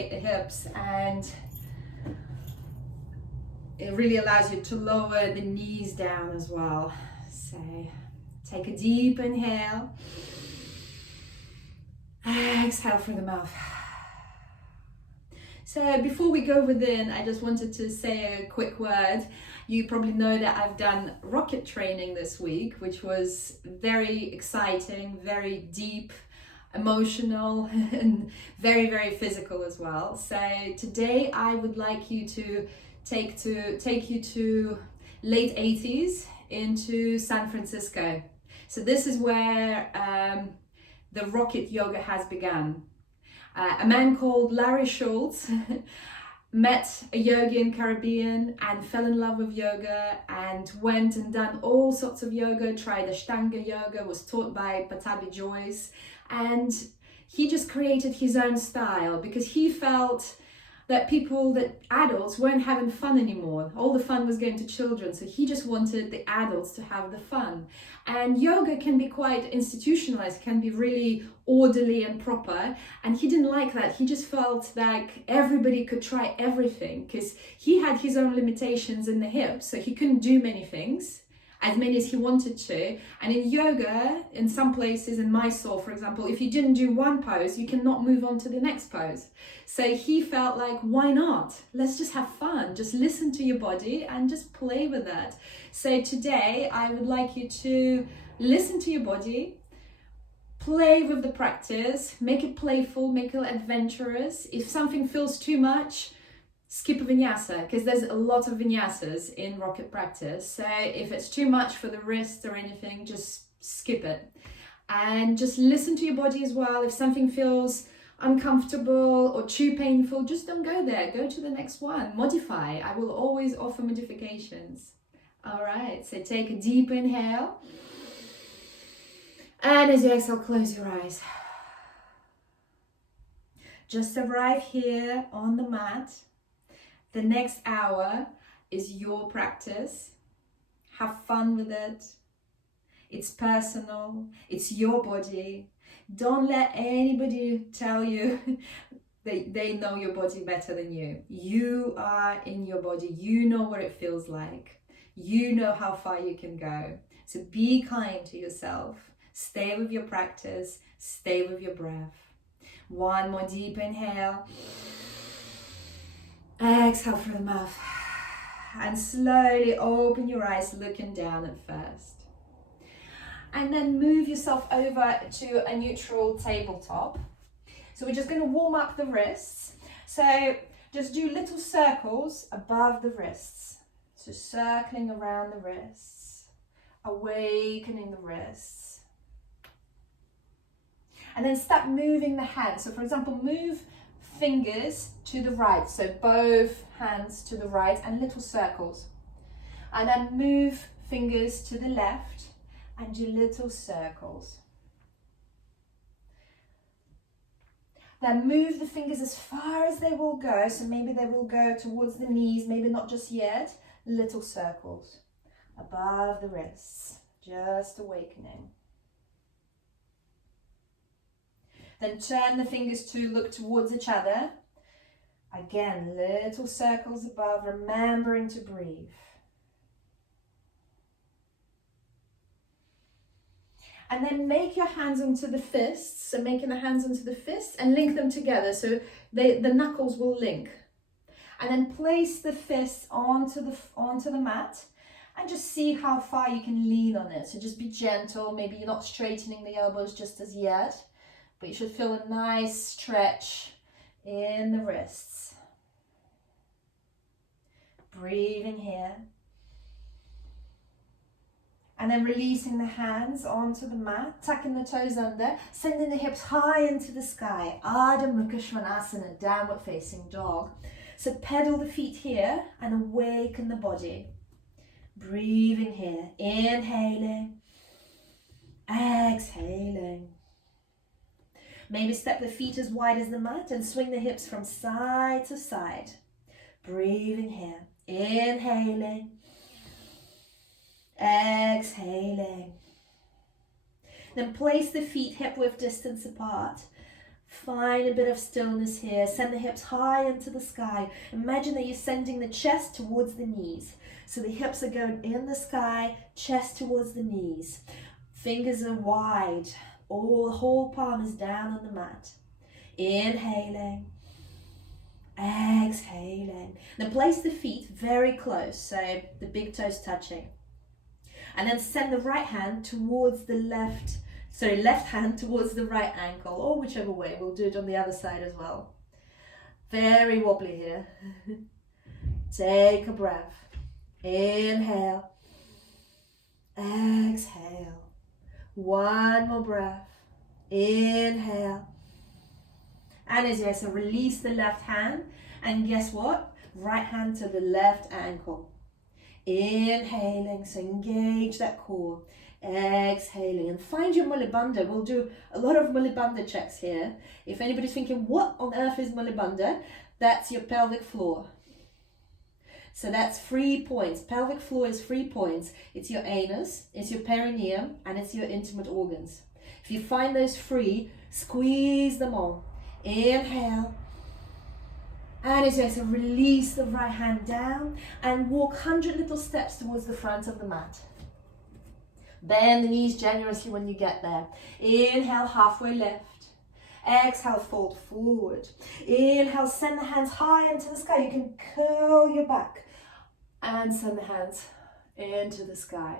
activate the hips, and it really allows you to lower the knees down as well. So take a deep inhale, exhale through the mouth. So before we go within, I just wanted to say a quick word. You probably know that I've done rocket training this week, which was very exciting, very deep, emotional, and very, very physical as well. So today I would like you to take you to late 80s into San Francisco. So this is where the rocket yoga has begun. A man called Larry Schultz met a yogi in Caribbean and fell in love with yoga and went and done all sorts of yoga, tried Ashtanga yoga, was taught by Patabi Joyce, and he just created his own style because he felt that adults weren't having fun anymore. All the fun was going to children, so he just wanted the adults to have the fun. And yoga can be quite institutionalized, can be really orderly and proper, and he didn't like that. He just felt like everybody could try everything because he had his own limitations in the hips, so he couldn't do many things, as many as he wanted to. And in yoga, in some places, in Mysore, for example, if you didn't do one pose, you cannot move on to the next pose. So he felt like, why not? Let's just have fun. Just listen to your body and just play with that. So today, I would like you to listen to your body, play with the practice, make it playful, make it adventurous. If something feels too much, skip a vinyasa, because there's a lot of vinyasas in rocket practice. So if it's too much for the wrist or anything, just skip it. And just listen to your body as well. If something feels uncomfortable or too painful, just don't go there. Go to the next one. Modify. I will always offer modifications. All right, so take a deep inhale. And as you exhale, close your eyes. Just arrive here on the mat. The next hour is your practice. Have fun with it. It's personal. It's your body. Don't let anybody tell you they know your body better than you. You are in your body. You know what it feels like. You know how far you can go. So be kind to yourself. Stay with your practice. Stay with your breath. One more deep inhale. Exhale through the mouth. And slowly open your eyes, looking down at first. And then move yourself over to a neutral tabletop. So we're just going to warm up the wrists. So just do little circles above the wrists. So circling around the wrists, awakening the wrists. And then start moving the hands. So for example, move fingers to the right. So both hands to the right and little circles. And then move fingers to the left and do little circles. Then move the fingers as far as they will go. So maybe they will go towards the knees, maybe not just yet. Little circles above the wrists, just awakening. Then turn the fingers to look towards each other. Again, little circles above, remembering to breathe. And then make your hands onto the fists. So making the hands onto the fists and link them together so the knuckles will link. And then place the fists onto the mat and just see how far you can lean on it. So just be gentle. Maybe you're not straightening the elbows just as yet, but you should feel a nice stretch in the wrists. Breathing here. And then releasing the hands onto the mat, tucking the toes under, sending the hips high into the sky. Ardha Mukha Svanasana, downward facing dog. So pedal the feet here and awaken the body. Breathing here, inhaling, exhaling. Maybe step the feet as wide as the mat and swing the hips from side to side. Breathing here, inhaling, exhaling. Then place the feet hip width distance apart. Find a bit of stillness here. Send the hips high into the sky. Imagine that you're sending the chest towards the knees. So the hips are going in the sky, chest towards the knees. Fingers are wide. The whole palm is down on the mat. Inhaling. Exhaling. Now place the feet very close, so the big toes touching. And then send the right hand towards the left hand towards the right ankle, or whichever way. We'll do it on the other side as well. Very wobbly here. Take a breath. Inhale. Exhale. One more breath. Inhale. And as you so release the left hand. And guess what? Right hand to the left ankle. Inhaling, so engage that core. Exhaling, and find your Mula Bandha. We'll do a lot of Mula Bandha checks here. If anybody's thinking, what on earth is Mula Bandha? That's your pelvic floor. So that's 3 points. Pelvic floor is 3 points. It's your anus, it's your perineum, and it's your intimate organs. If you find those 3, squeeze them all. Inhale. And as you so release the right hand down and walk 100 little steps towards the front of the mat. Bend the knees generously when you get there. Inhale, halfway lift. Exhale, fold forward. Inhale, send the hands high into the sky. You can curl your back and send the hands into the sky.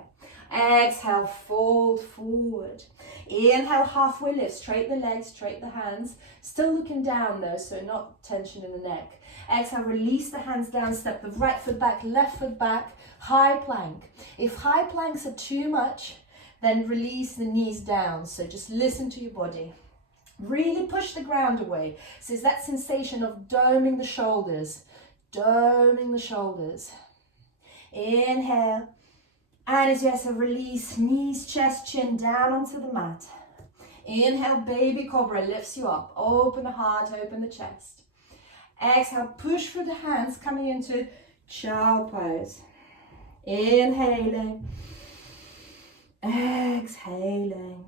Exhale, fold forward. Inhale, halfway lift. Straighten the legs, straighten the hands. Still looking down though, so not tension in the neck. Exhale, release the hands down. Step the right foot back, left foot back. High plank. If high planks are too much, then release the knees down. So just listen to your body. Really push the ground away. So it's that sensation of doming the shoulders. Doming the shoulders. Inhale. And as you so release, knees, chest, chin down onto the mat. Inhale, baby cobra lifts you up. Open the heart, open the chest. Exhale, push through the hands, coming into child pose. Inhaling. Exhaling.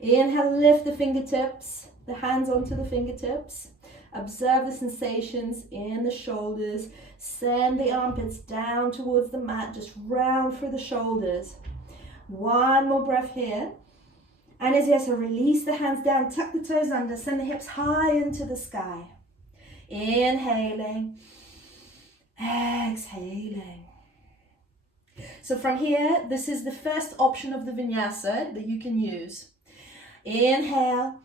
Inhale, lift the fingertips, the hands onto the fingertips. Observe the sensations in the shoulders. Send the armpits down towards the mat, just round through the shoulders. One more breath here. And as you so release the hands down, tuck the toes under, send the hips high into the sky. Inhaling. Exhaling. So from here, this is the first option of the vinyasa that you can use. Inhale.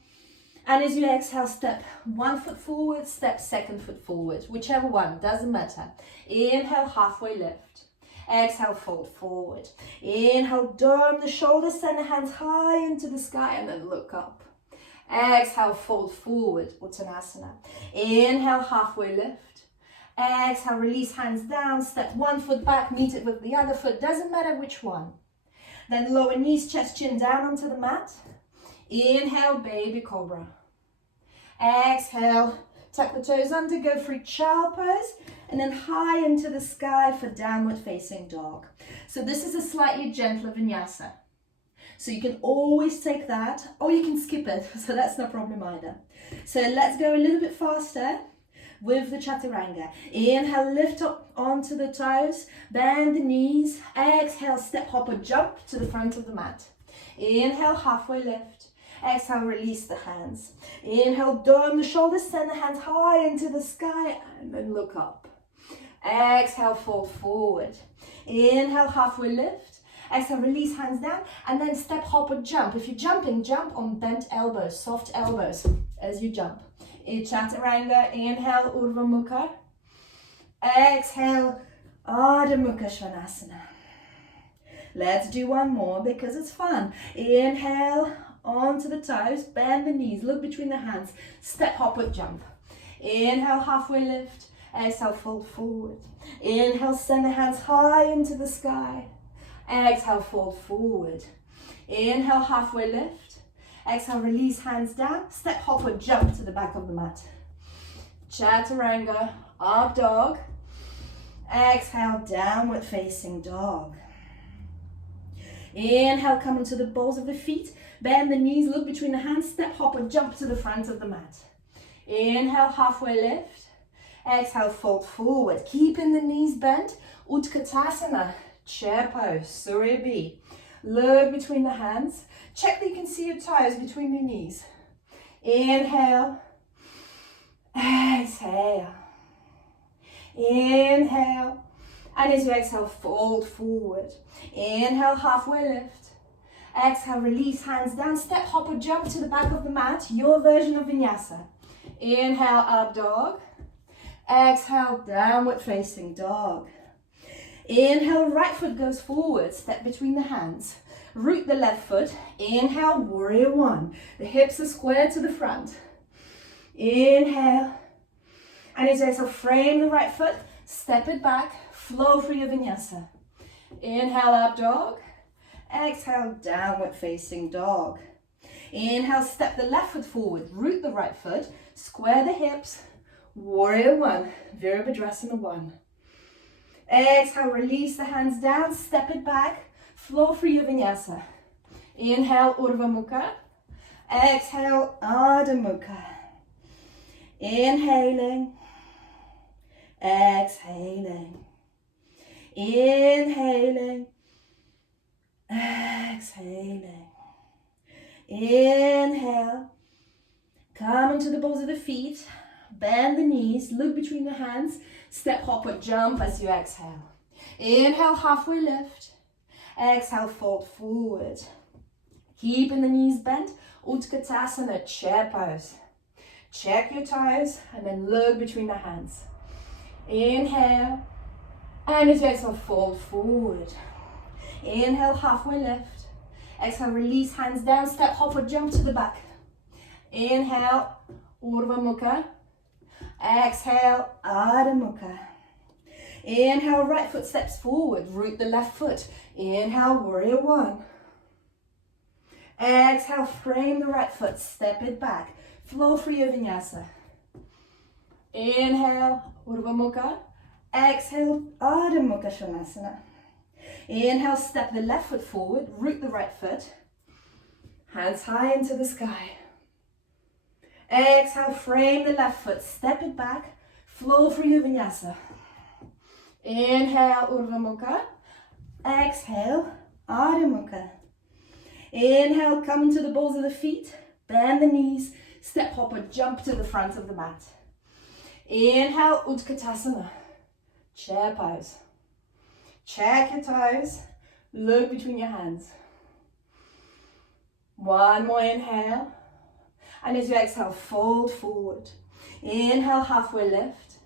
And as you exhale, step 1 foot forward, step 2nd foot forward, whichever one, doesn't matter. Inhale, halfway lift. Exhale, fold forward. Inhale, dome the shoulders, send the hands high into the sky and then look up. Exhale, fold forward, Uttanasana. Inhale, halfway lift. Exhale, release hands down, step 1 foot back, meet it with the other foot, doesn't matter which one. Then lower knees, chest, chin down onto the mat. Inhale, baby cobra. Exhale, tuck the toes under, go for child pose, and then high into the sky for downward facing dog. So this is a slightly gentler vinyasa. So you can always take that, or you can skip it, so that's no problem either. So let's go a little bit faster with the chaturanga. Inhale, lift up onto the toes, bend the knees. Exhale, step, hop or jump to the front of the mat. Inhale, halfway lift. Exhale, release the hands. Inhale, dome the shoulders, send the hands high into the sky and then look up. Exhale, fold forward. Inhale, halfway lift. Exhale, release hands down and then step, hop or jump. If you're jumping, jump on bent elbows, soft elbows as you jump. Chaturanga, inhale, Urdhva Mukha. Exhale, Adho Mukha Svanasana. Let's do one more because it's fun. Inhale, onto the toes, bend the knees, look between the hands, step, hop or jump. Inhale, halfway lift. Exhale, fold forward. Inhale, send the hands high into the sky. Exhale, fold forward. Inhale, halfway lift. Exhale, release hands down, step, hop or jump to the back of the mat. Chaturanga, up dog. Exhale, downward facing dog. Inhale, come into the balls of the feet. Bend the knees, look between the hands, step, hop, or jump to the front of the mat. Inhale, halfway lift. Exhale, fold forward. Keeping the knees bent. Utkatasana, chair pose, Surya B. Look between the hands. Check that you can see your toes between the knees. Inhale. Exhale. Inhale. And as you exhale, fold forward. Inhale, halfway lift. Exhale, release, hands down. Step, hop, or jump to the back of the mat. Your version of vinyasa. Inhale, up dog. Exhale, downward facing dog. Inhale, right foot goes forward. Step between the hands. Root the left foot. Inhale, warrior one. The hips are squared to the front. Inhale. And as you exhale, frame the right foot. Step it back. Flow through your vinyasa. Inhale, up dog. Exhale, downward facing dog. Inhale, step the left foot forward. Root the right foot. Square the hips. Warrior one. Virabhadrasana one. Exhale, release the hands down. Step it back. Flow through your vinyasa. Inhale, Urdhva Mukha. Exhale, Adho Mukha. Inhaling. Exhaling. Inhaling. Exhaling. Inhale. Come into the balls of the feet. Bend the knees. Look between the hands. Step, hop, or jump as you exhale. Inhale, halfway lift. Exhale, fold forward. Keeping the knees bent. Utkatasana, chair pose. Check your toes and then look between the hands. Inhale. And as you exhale, fold forward. Inhale, halfway lift. Exhale, release, hands down. Step, hop, or jump to the back. Inhale, Urdhva Mukha. Exhale, Adho Mukha. Inhale, right foot steps forward. Root the left foot. Inhale, warrior one. Exhale, frame the right foot. Step it back. Flow through your vinyasa. Inhale, Urdhva Mukha. Exhale, Adho Mukha Svanasana. Inhale, step the left foot forward. Root the right foot. Hands high into the sky. Exhale, frame the left foot. Step it back. Flow through your vinyasa. Inhale, Urdhva Mukha. Exhale, Adho Mukha. Inhale, come into the balls of the feet. Bend the knees. Step, hop, or jump to the front of the mat. Inhale, Utkatasana. Chair pose. Check your toes. Look between your hands. One more inhale. And as you exhale, fold forward. Inhale, halfway lift.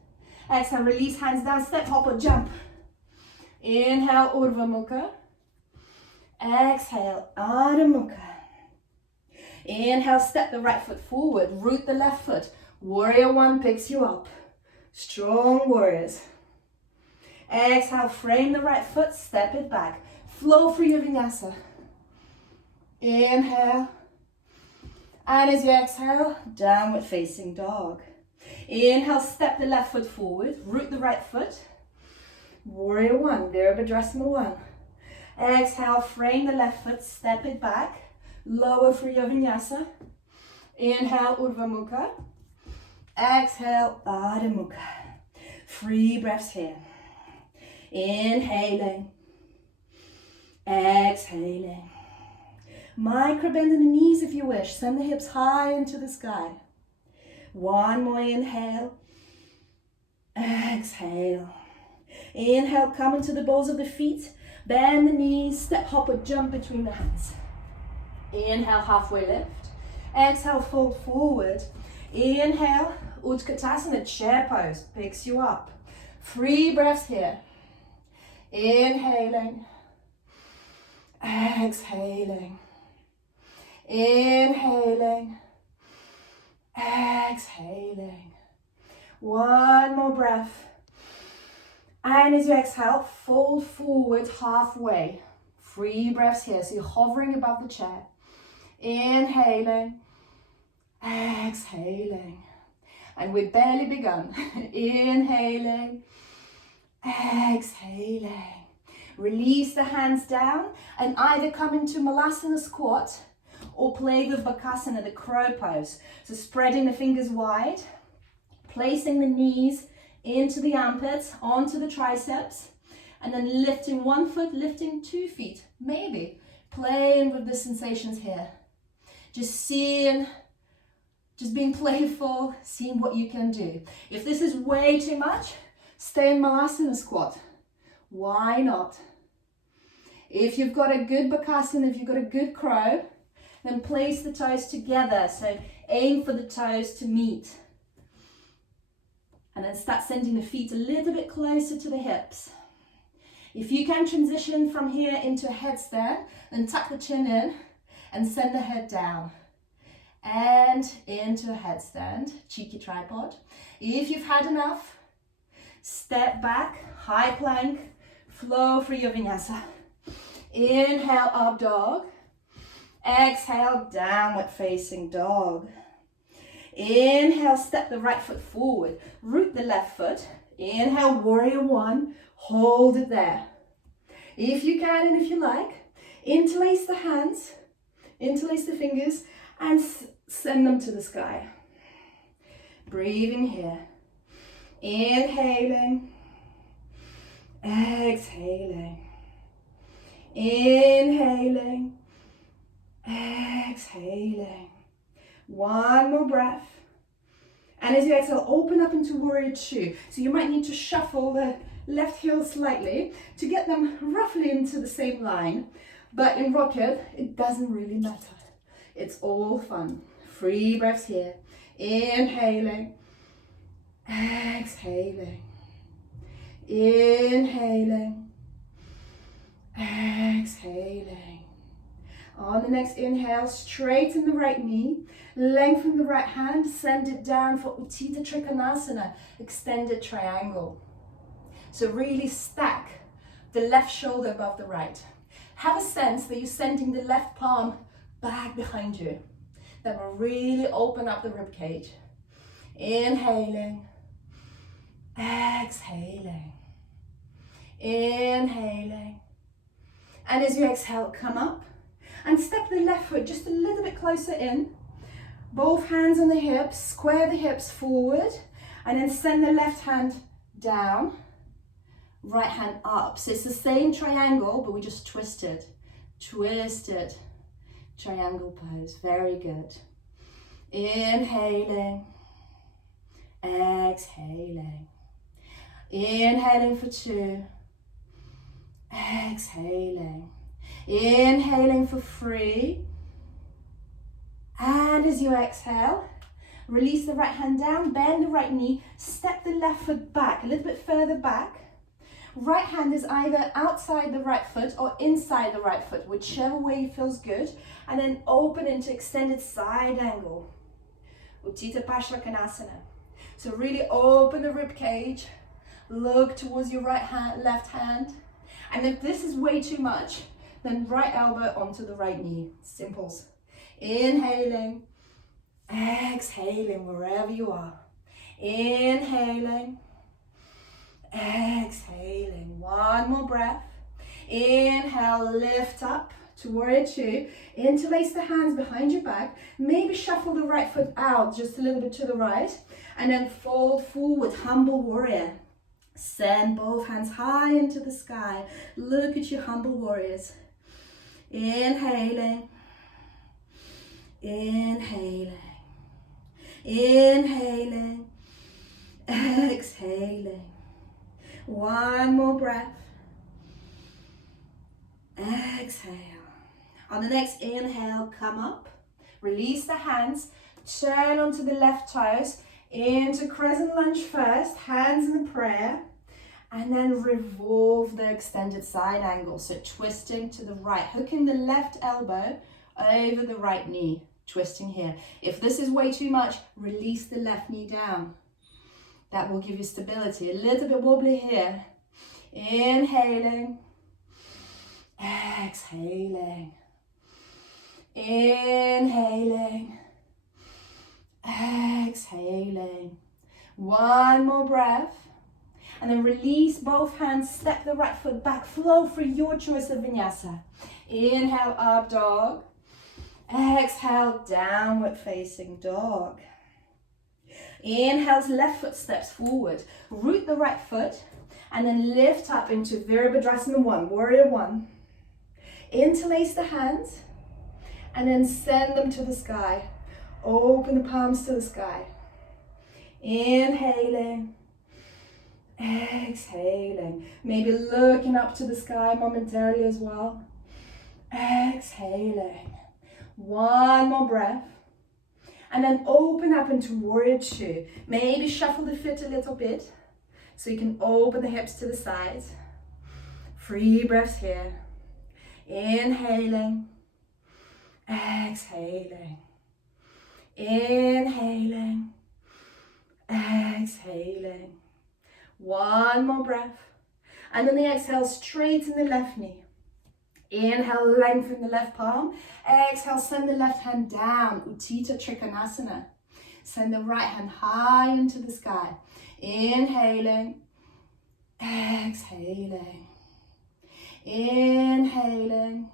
Exhale, release, hands down, step, hop, or jump. Inhale, Urdhva Mukha. Exhale, Adho Mukha. Inhale, step the right foot forward. Root the left foot. Warrior one picks you up. Strong warriors. Exhale, frame the right foot, step it back. Flow through your vinyasa. Inhale. And as you exhale, downward facing dog. Inhale, step the left foot forward. Root the right foot. Warrior one, Virabhadrasana one. Exhale, frame the left foot, step it back. Lower through your vinyasa. Inhale, Urdhva Mukha. Exhale, Adho Mukha. 3 breaths here. Inhaling. Exhaling. Micro bend in the knees if you wish. Send the hips high into the sky. One more inhale. Exhale. Inhale, come into the balls of the feet. Bend the knees, step, hop, or jump between the hands. Inhale, halfway lift. Exhale, fold forward. Inhale, Utkatasana, chair pose, picks you up. 3 breaths here. Inhaling. Exhaling. Inhaling. Exhaling. One more breath. And as you exhale, fold forward halfway. 3 breaths here. So you're hovering above the chair. Inhaling. Exhaling. And we've barely begun. Inhaling. Exhaling. Release the hands down and either come into Malasana squat or play with Bakasana, the crow pose. So spreading the fingers wide, placing the knees into the armpits, onto the triceps, and then lifting one foot, lifting 2 feet, maybe. Playing with the sensations here. Just being playful, seeing what you can do. If this is way too much, stay in Malasana squat. Why not? If you've got a good Bakasana, if you've got a good crow, then place the toes together. So aim for the toes to meet. And then start sending the feet a little bit closer to the hips. If you can transition from here into a headstand, then tuck the chin in and send the head down. And into a headstand, cheeky tripod. If you've had enough, step back, high plank, flow through your vinyasa. Inhale, up dog. Exhale, downward facing dog. Inhale, step the right foot forward. Root the left foot. Inhale, warrior one. Hold it there. If you can and if you like, interlace the hands, interlace the fingers, and send them to the sky. Breathing here. Inhaling. Exhaling. Inhaling. Exhaling. One more breath. And as you exhale, open up into warrior two. So you might need to shuffle the left heel slightly to get them roughly into the same line. But in rocket, it doesn't really matter. It's all fun. 3 breaths here. Inhaling. Exhaling. Inhaling. Exhaling. On the next inhale, straighten the right knee, lengthen the right hand, send it down for Utthita Trikonasana, extended triangle. So really stack the left shoulder above the right. Have a sense that you're sending the left palm back behind you. That will really open up the rib cage. Inhaling, exhaling, inhaling. And as you exhale, come up and step the left foot just a little bit closer in. Both hands on the hips, square the hips forward, and then send the left hand down, right hand up. So it's the same triangle, but we just twisted. Twisted triangle pose. Very good. Inhaling, exhaling. Inhaling for 2. Exhaling. Inhaling for 3. And as you exhale, release the right hand down, bend the right knee, step the left foot back, a little bit further back. Right hand is either outside the right foot or inside the right foot, whichever way feels good. And then open into extended side angle. Utthita Konasana. So really open the rib cage, look towards your right hand, left hand. And if this is way too much, then right elbow onto the right knee. Simples. Inhaling, exhaling wherever you are. Inhaling, exhaling. One more breath. Inhale, lift up to warrior 2. Interlace the hands behind your back. Maybe shuffle the right foot out just a little bit to the right. And then fold forward, humble warrior. Send both hands high into the sky. Look at your humble warriors. Inhaling. Inhaling. Inhaling. Exhaling. One more breath. Exhale. On the next inhale, come up. Release the hands. Turn onto the left toes. Into crescent lunge first. Hands in the prayer. And then revolve the extended side angle. So twisting to the right. Hooking the left elbow over the right knee. Twisting here. If this is way too much, release the left knee down. That will give you stability. A little bit wobbly here. Inhaling. Exhaling. Inhaling. Exhaling. One more breath. And then release both hands, step the right foot back, flow through your choice of vinyasa. Inhale, up dog. Exhale, downward facing dog. Inhale, left foot steps forward. Root the right foot and then lift up into Virabhadrasana 1, Warrior 1. Interlace the hands and then send them to the sky. Open the palms to the sky. Inhaling, exhaling. Maybe looking up to the sky momentarily as well. Exhaling. One more breath. And then open up into Warrior 2. Maybe shuffle the feet a little bit so you can open the hips to the sides. 3 breaths here. Inhaling, exhaling. Inhaling, exhaling. One more breath. And then the exhale, straighten the left knee. Inhale, lengthen the left palm. Exhale, send the left hand down, Utthita Trikonasana. Send the right hand high into the sky. Inhaling, exhaling. Inhaling,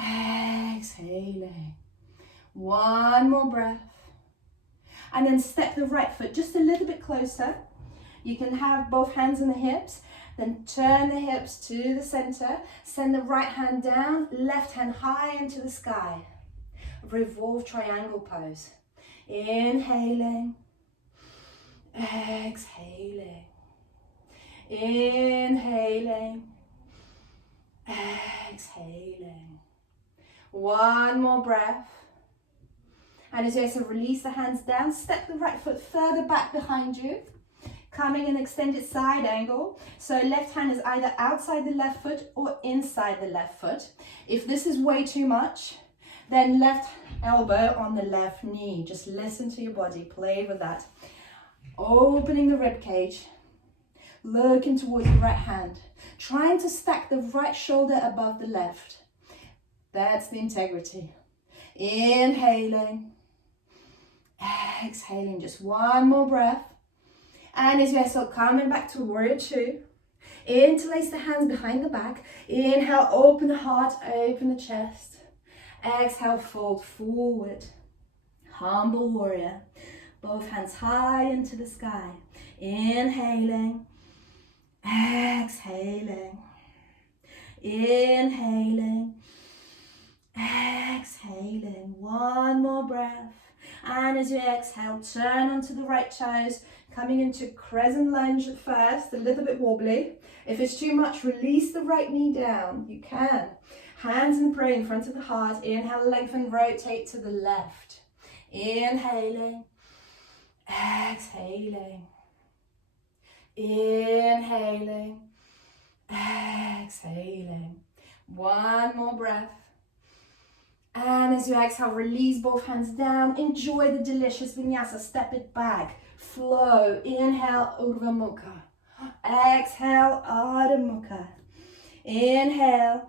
exhaling. One more breath. And then step the right foot just a little bit closer. You can have both hands on the hips. Then turn the hips to the center. Send the right hand down, left hand high into the sky. Revolve triangle pose. Inhaling, exhaling. Inhaling, exhaling. One more breath. And as you exhale, release the hands down. Step the right foot further back behind you. Coming in extended side angle. So left hand is either outside the left foot or inside the left foot. If this is way too much, then left elbow on the left knee. Just listen to your body, play with that. Opening the rib cage, looking towards the right hand, trying to stack the right shoulder above the left. That's the integrity. Inhaling, exhaling, just one more breath. And as you exhale, coming back to Warrior 2. Interlace the hands behind the back. Inhale, open the heart, open the chest. Exhale, fold forward. Humble warrior. Both hands high into the sky. Inhaling, exhaling. Inhaling, exhaling. One more breath. And as you exhale, turn onto the right toes. Coming into crescent lunge at first, a little bit wobbly. If it's too much, release the right knee down. You can. Hands in prayer in front of the heart. Inhale, lengthen, rotate to the left. Inhaling, exhaling. Inhaling, exhaling. One more breath. And as you exhale, release both hands down. Enjoy the delicious vinyasa. Step it back. Flow. Inhale, Urdhva Mukha. Exhale, Adho Mukha. Inhale,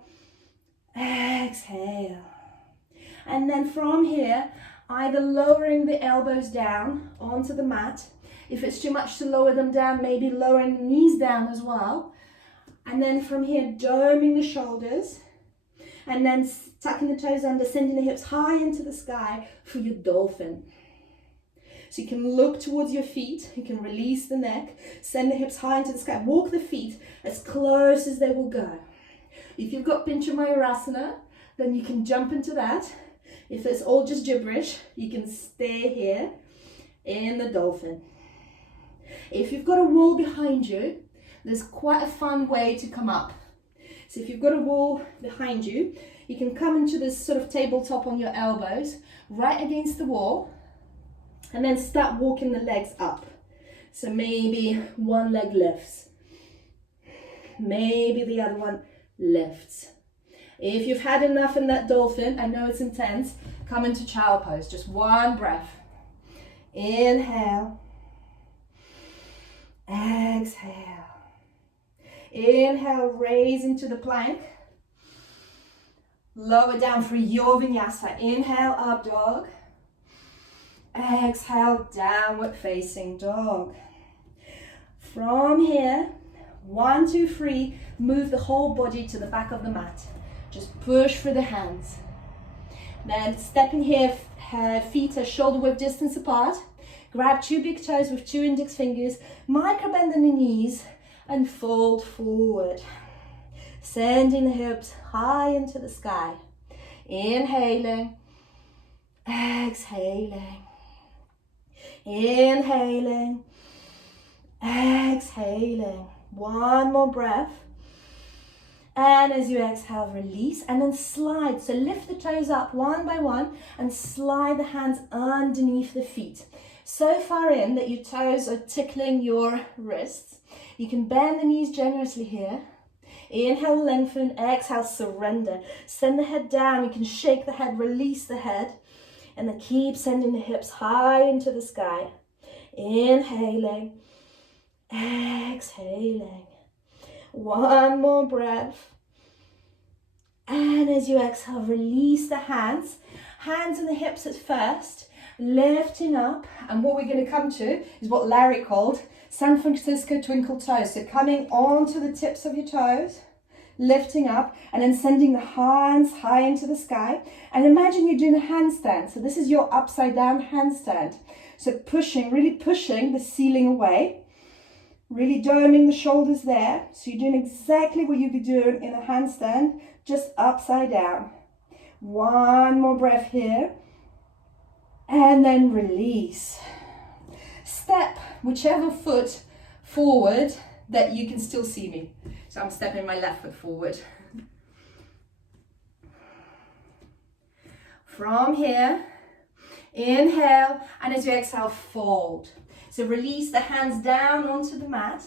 exhale. And then from here, either lowering the elbows down onto the mat. If it's too much to lower them down, maybe lowering the knees down as well. And then from here, doming the shoulders. And then tucking the toes under, sending the hips high into the sky for your dolphin. So you can look towards your feet, you can release the neck, send the hips high into the sky, walk the feet as close as they will go. If you've got Pincha Mayurasana, then you can jump into that. If it's all just gibberish, you can stay here in the dolphin. If you've got a wall behind you, there's quite a fun way to come up. So if you've got a wall behind you, you can come into this sort of tabletop on your elbows, right against the wall, and then start walking the legs up. So maybe one leg lifts, maybe the other one lifts. If you've had enough in that dolphin, I know it's intense, come into child pose, just one breath. Inhale, exhale. Inhale, raise into the plank. Lower down for your vinyasa. Inhale, up dog. Exhale, downward facing dog. From here, 1, 2, 3, move the whole body to the back of the mat. Just push through the hands. Then step in here, feet are shoulder width distance apart. Grab 2 big toes with 2 index fingers, micro bend in the knees and fold forward. Sending the hips high into the sky. Inhaling, exhaling. Inhaling, exhaling. One more breath. And as you exhale, release and then slide. So lift the toes up one by one and slide the hands underneath the feet. So far in that your toes are tickling your wrists. You can bend the knees generously here. Inhale, lengthen. Exhale, surrender. Send the head down. You can shake the head, release the head. And then keep sending the hips high into the sky. Inhaling, exhaling. One more breath. And as you exhale, release the hands. Hands on the hips at first. Lifting up. And what we're going to come to is what Larry called San Francisco twinkle toes. So coming onto the tips of your toes. Lifting up and then sending the hands high into the sky. And imagine you're doing a handstand. So this is your upside down handstand. So pushing, really pushing the ceiling away. Really doming the shoulders there. So you're doing exactly what you'd be doing in a handstand, just upside down. One more breath here. And then release. Step whichever foot forward that you can still see me. So I'm stepping my left foot forward. From here, inhale, and as you exhale, fold. So release the hands down onto the mat.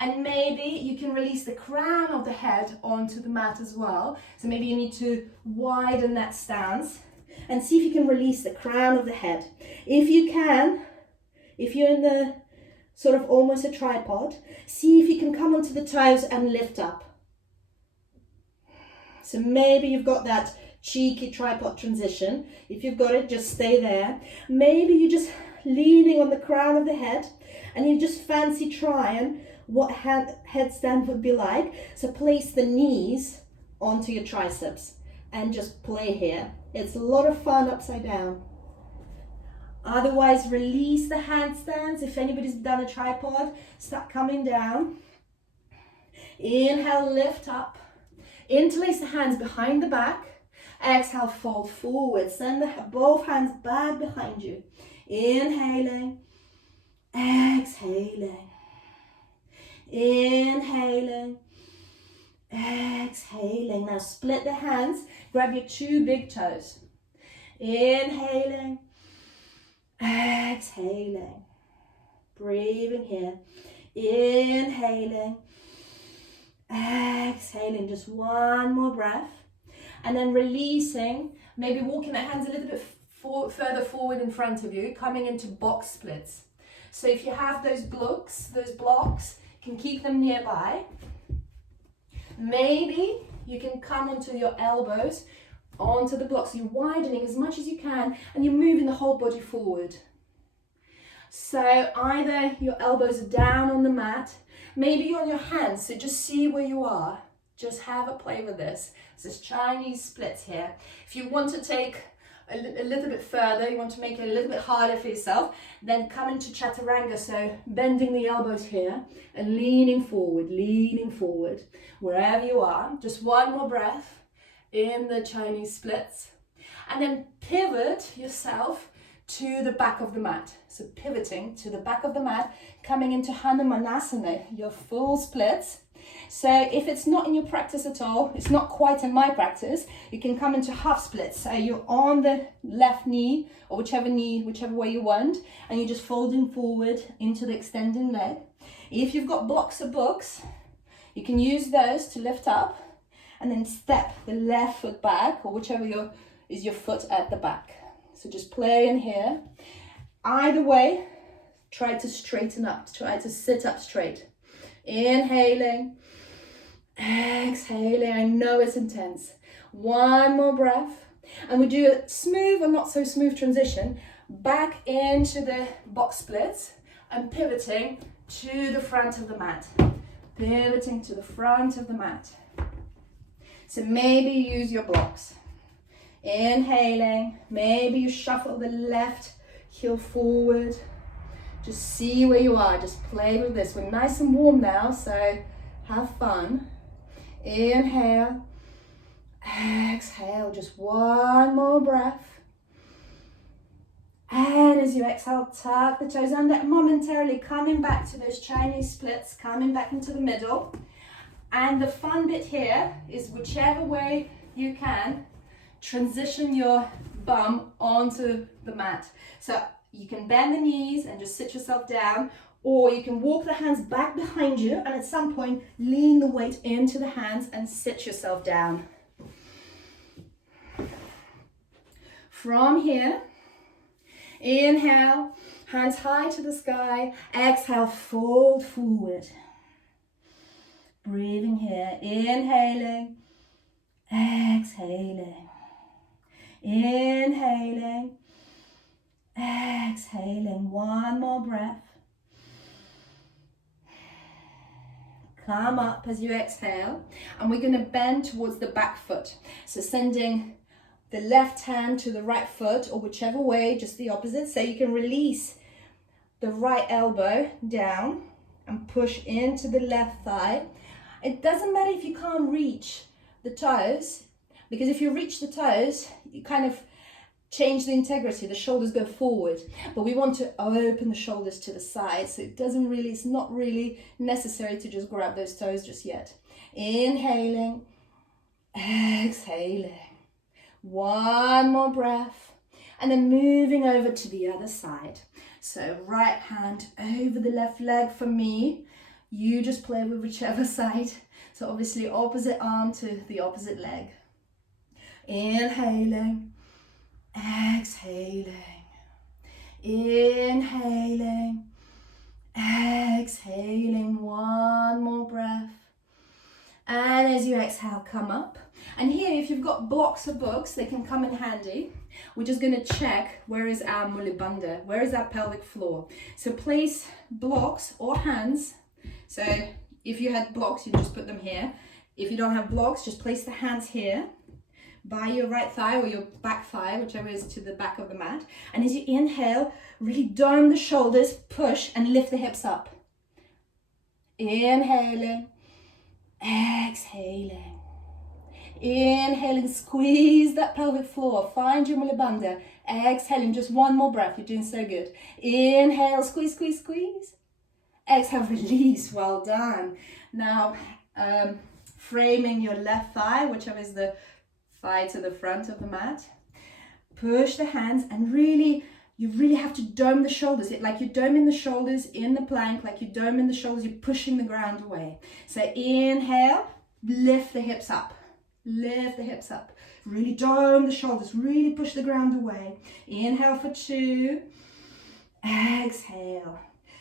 And maybe you can release the crown of the head onto the mat as well. So maybe you need to widen that stance. And see if you can release the crown of the head. If you can, if you're in the sort of almost a tripod, see if you can come onto the toes and lift up. So maybe you've got that cheeky tripod transition. If you've got it, just stay there. Maybe you're just leaning on the crown of the head and you just fancy trying what headstand would be like. So place the knees onto your triceps and just play here. It's a lot of fun upside down. Otherwise, release the handstands. If anybody's done a tripod, start coming down. Inhale, lift up. Interlace the hands behind the back. Exhale, fold forward. Send both hands back behind you. Inhaling, exhaling. Inhaling, exhaling. Now split the hands. Grab your 2 big toes. Inhaling, exhaling. Breathing here. Inhaling, exhaling. Just one more breath. And then releasing. Maybe walking the hands a little bit further forward in front of you. Coming into box splits. So if you have those blocks, you can keep them nearby. Maybe you can come onto your elbows, onto the blocks. You're widening as much as you can and you're moving the whole body forward. So either your elbows are down on the mat, maybe you're on your hands, so just see where you are. Just have a play with this. This is Chinese splits here. If you want to take a little bit further, you want to make it a little bit harder for yourself, then come into chaturanga, so bending the elbows here and leaning forward, wherever you are. Just one more breath in the Chinese splits, and then pivot yourself to the back of the mat. So pivoting to the back of the mat, coming into Hanumanasana, your full splits. So if it's not in your practice at all, it's not quite in my practice, you can come into half splits. So you're on the left knee, or whichever way you want, and you're just folding forward into the extending leg. If you've got blocks of books, you can use those to lift up, and then step the left foot back, or whichever is your foot at the back. So just play in here. Either way, try to straighten up, try to sit up straight. Inhaling, exhaling. I know it's intense. One more breath. And we do a smooth or not so smooth transition back into the box splits and pivoting to the front of the mat. Pivoting to the front of the mat. So maybe you use your blocks. Inhaling, maybe you shuffle the left heel forward. Just see where you are, just play with this. We're nice and warm now, so have fun. Inhale, exhale, just one more breath. And as you exhale, tuck the toes under, momentarily coming back to those Chinese splits, coming back into the middle. And the fun bit here is whichever way you can, transition your bum onto the mat. So you can bend the knees and just sit yourself down, or you can walk the hands back behind you and at some point lean the weight into the hands and sit yourself down. From here, inhale, hands high to the sky. Exhale, fold forward. Breathing here, inhaling, exhaling. Inhaling, exhaling. One more breath. Come up as you exhale, and we're going to bend towards the back foot. So sending the left hand to the right foot, or whichever way, just the opposite. So you can release the right elbow down and push into the left thigh. It doesn't matter if you can't reach the toes, because if you reach the toes, you kind of change the integrity, the shoulders go forward, but we want to open the shoulders to the side, so it's not really necessary to just grab those toes just yet. Inhaling, exhaling. One more breath, and then moving over to the other side. So right hand over the left leg for me. You just play with whichever side. So obviously opposite arm to the opposite leg. Inhaling, exhaling. Inhaling, exhaling. One more breath. And as you exhale, come up. And here, if you've got blocks or books, they can come in handy. We're just going to check where is our mulibandha, where is our pelvic floor. So place blocks or hands. So if you had blocks, you just put them here. If you don't have blocks, just place the hands here by your right thigh or your back thigh, whichever is to the back of the mat. And as you inhale, really dome the shoulders, push and lift the hips up. Inhaling, exhaling. Inhaling, squeeze that pelvic floor, find your mulibandha. Exhaling, just one more breath, you're doing so good. Inhale, squeeze, squeeze, squeeze. Exhale, release, well done. Now, framing your left thigh, whichever is the thigh to the front of the mat. Push the hands and you really have to dome the shoulders. Like you're doming the shoulders in the plank, like you're doming the shoulders, you're pushing the ground away. So inhale, lift the hips up. Lift the hips up. Really dome the shoulders, really push the ground away. Inhale for 2. Exhale.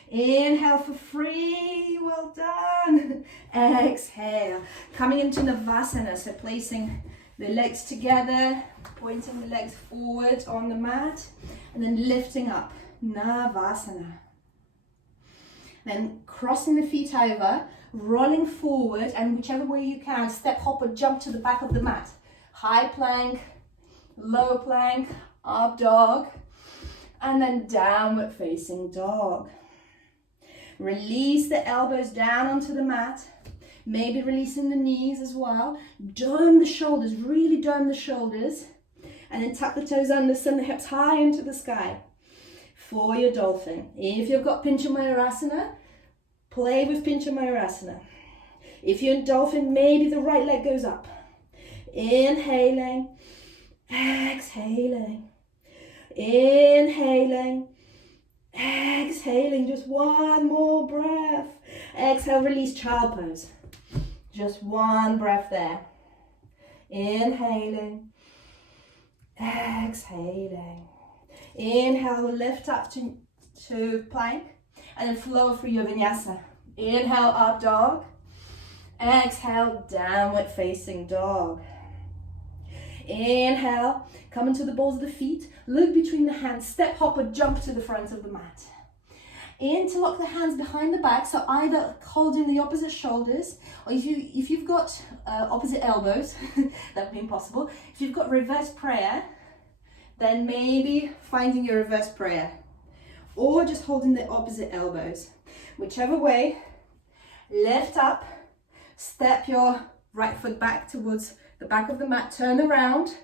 Inhale for 3, well done. Exhale. Coming into Navasana, so placing the legs together, pointing the legs forward on the mat, and then lifting up, Navasana. Then crossing the feet over, rolling forward, and whichever way you can, step, hop, or jump to the back of the mat. High plank, low plank, up dog, and then downward facing dog. Release the elbows down onto the mat, maybe releasing the knees as well. Dome the shoulders, really dome the shoulders, and then tuck the toes under, send the hips high into the sky for your dolphin. If you've got Pincha Mayurasana, play with Pincha Mayurasana. If you're in dolphin, maybe the right leg goes up. Inhaling, exhaling, inhaling, exhaling, just one more breath. Exhale, release child pose. Just one breath there. Inhaling, exhaling. Inhale, lift up to plank, and then flow through your vinyasa. Inhale, up dog. Exhale, downward facing dog. Inhale, come into the balls of the feet, look between the hands, step, hop, or jump to the front of the mat. Interlock the hands behind the back, so either holding the opposite shoulders, or if you've got opposite elbows, that would be impossible. If you've got reverse prayer, then maybe finding your reverse prayer, or just holding the opposite elbows. Whichever way, lift up, step your right foot back towards the back of the mat, turn around,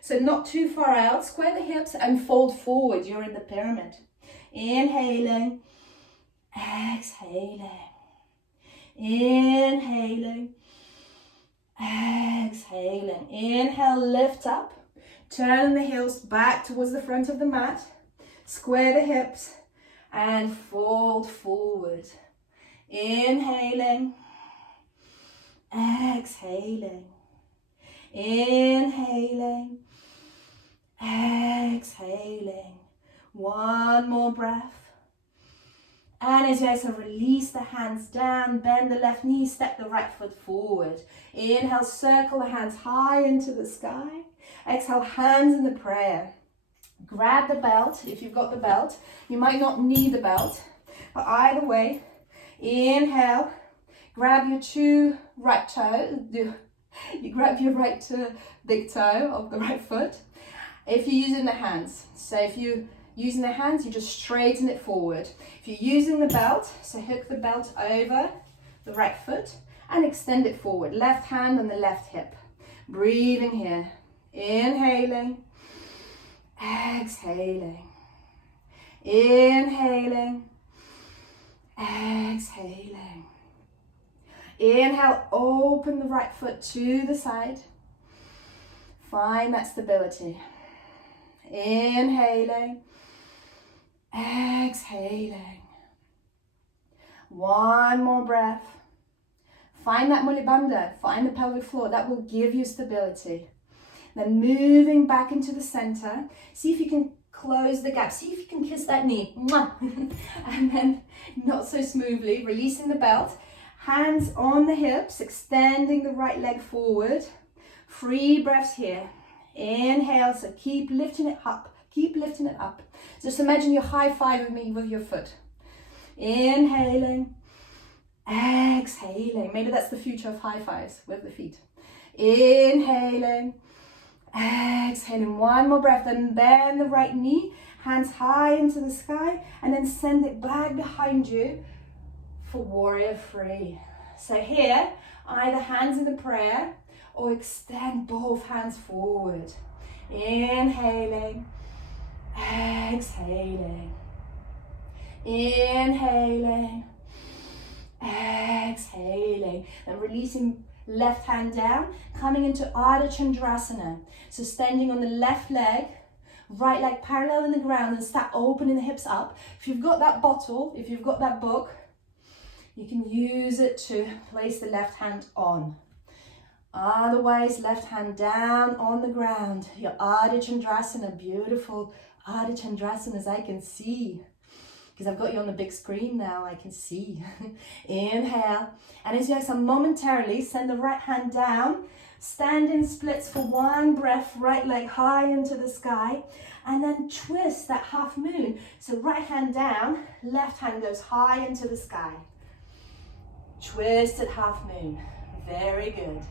so not too far out, square the hips and fold forward. You're in the pyramid. Inhaling, exhaling, inhaling, exhaling. Inhale, lift up, turn the heels back towards the front of the mat, square the hips and fold forward. Inhaling, exhaling, inhaling, exhaling. One more breath. And as you exhale, release the hands down, bend the left knee, step the right foot forward. Inhale, circle the hands high into the sky. Exhale, hands in the prayer. Grab the belt if you've got the belt. You might not need the belt, but either way, inhale, grab your two right toes. You grab your right big toe of the right foot. If you're using the hands, so if you're using the hands, you just straighten it forward. If you're using the belt, so hook the belt over the right foot and extend it forward. Left hand on the left hip. Breathing here. Inhaling, exhaling, inhaling, exhaling. Inhale, open the right foot to the side. Find that stability. Inhaling, exhaling. One more breath. Find that Mula Bandha, find the pelvic floor. That will give you stability. Then moving back into the center. See if you can close the gap. See if you can kiss that knee. And then, not so smoothly, releasing the belt. Hands on the hips, extending the right leg forward. 3 breaths here. Inhale, so keep lifting it up. Keep lifting it up. Just imagine you're high-fiving me with your foot. Inhaling, exhaling. Maybe that's the future of high fives with the feet. Inhaling, exhaling. One more breath. Then bend the right knee, hands high into the sky, and then send it back behind you for warrior 3. So here, either hands in the prayer or extend both hands forward. Inhaling, exhaling, inhaling, exhaling, and releasing left hand down, coming into Ardha Chandrasana. So standing on the left leg, right leg parallel in the ground, and start opening the hips up. If you've got that bottle, if you've got that book, you can use it to place the left hand on. Otherwise, left hand down on the ground. Your Ardha Chandrasana, beautiful Ardha Chandrasana, as I can see. Because I've got you on the big screen now, I can see. Inhale. And as you exhale, momentarily send the right hand down. Stand in splits for 1 breath, right leg high into the sky. And then twist that half moon. So right hand down, left hand goes high into the sky. Twisted half moon. Very good.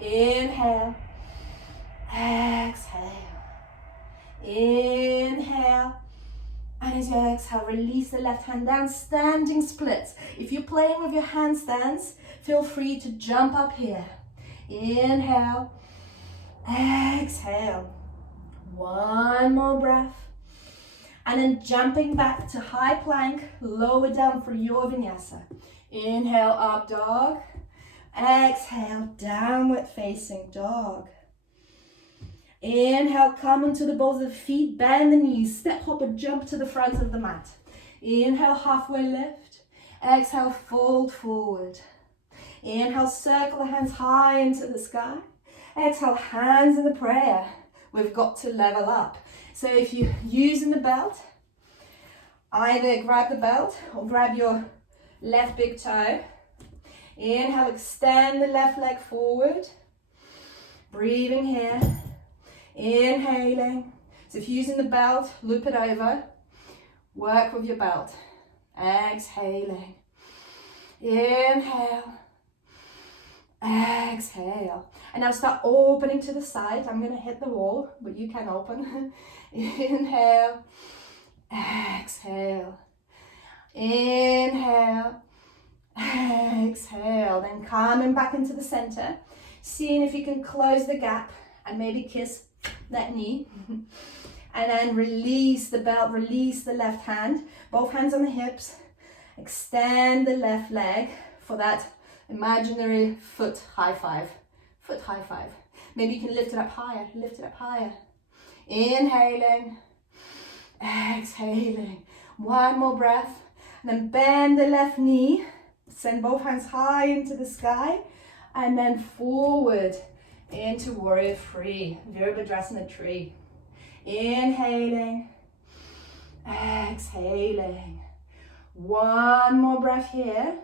Inhale, exhale, inhale, and as you exhale, release the left hand down, standing splits. If you're playing with your handstands, feel free to jump up here. Inhale, exhale, 1 more breath, and then jumping back to high plank, lower down for your vinyasa. Inhale, up dog. Exhale, downward facing dog. Inhale, come onto the balls of the feet, bend the knees, step, hop, or jump to the front of the mat. Inhale, halfway lift. Exhale, fold forward. Inhale, circle the hands high into the sky. Exhale, hands in the prayer. We've got to level up. So if you're using the belt, either grab the belt or grab your left big toe. Inhale, extend the left leg forward. Breathing here. Inhaling. So if you're using the belt, loop it over. Work with your belt. exhaling. Inhale, exhale. And now start opening to the side. I'm going to hit the wall, but you can open. Inhale, exhale. Inhale, exhale. Then coming back into the center, seeing if you can close the gap and maybe kiss that knee. And then release the belt, release the left hand, both hands on the hips. Extend the left leg for that imaginary foot high five. Foot high five. Maybe you can lift it up higher, lift it up higher. Inhaling, exhaling. One more breath. And then bend the left knee. Send both hands high into the sky. And then forward into warrior three, Virabhadrasana tree. Inhaling, exhaling. One more breath here.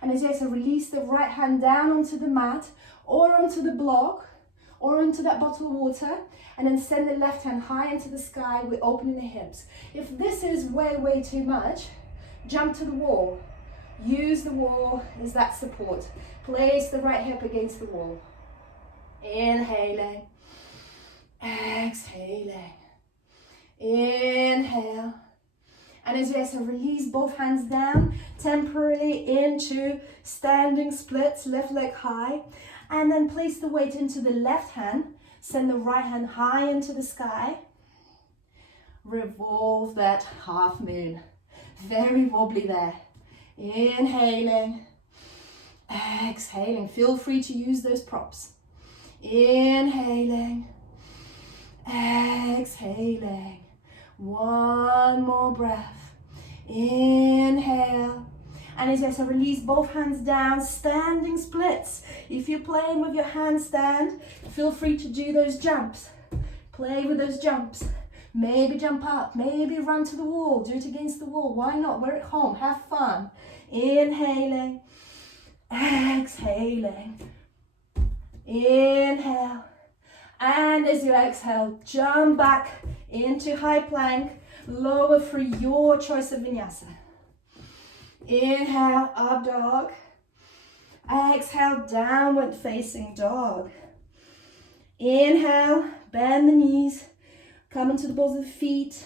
And as you exhale, release the right hand down onto the mat or onto the block or onto that bottle of water. And then send the left hand high into the sky with opening the hips. If this is way too much, jump to the wall. Use the wall as that support. Place the right hip against the wall. Inhaling, exhaling. Inhale. And as you exhale, release both hands down temporarily into standing splits, left leg high. And then place the weight into the left hand. Send the right hand high into the sky. Revolve that half moon. Very wobbly there. Inhaling, exhaling. Feel free to use those props. Inhaling, exhaling. One more breath. Inhale. And as you exhale, release both hands down, standing splits. If you're playing with your handstand, feel free to do those jumps. Play with those jumps. Maybe jump up, maybe run to the wall, do it against the wall. Why not? We're at home, have fun. Inhaling, exhaling. Inhale. And as you exhale, jump back into high plank, lower for your choice of vinyasa. Inhale, up dog. Exhale, downward facing dog. Inhale, bend the knees, come into the balls of the feet,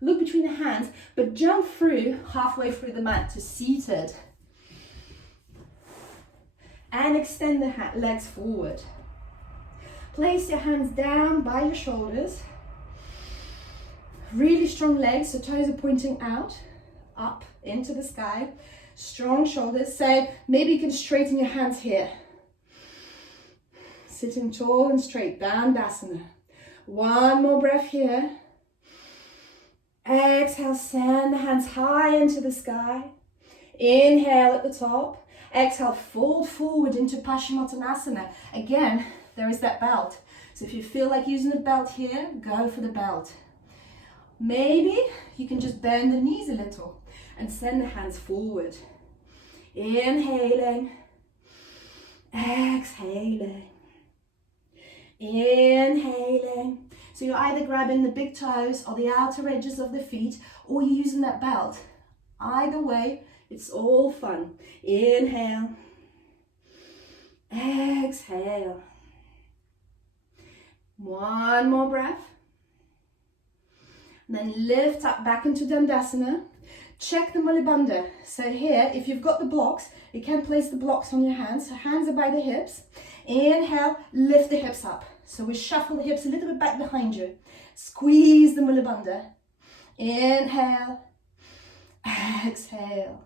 look between the hands, but jump through halfway through the mat to seated. And extend the legs forward. Place your hands down by your shoulders. Really strong legs, so toes are pointing out, up into the sky. Strong shoulders, so maybe you can straighten your hands here. Sitting tall and straight, Dandasana. One more breath here. Exhale, send the hands high into the sky. Inhale at the top. Exhale, fold forward into Paschimottanasana. Again, there is that belt. So if you feel like using a belt here, go for the belt. Maybe you can just bend the knees a little and send the hands forward. Inhaling, exhaling, inhaling. So you're either grabbing the big toes or the outer edges of the feet, or you're using that belt. Either way, it's all fun. Inhale, exhale. One more breath. Then lift up back into Dandasana. Check the Mula Bandha. So here, if you've got the blocks, you can place the blocks on your hands. So hands are by the hips. Inhale, lift the hips up. So we shuffle the hips a little bit back behind you. Squeeze the Mula Bandha. Inhale, exhale.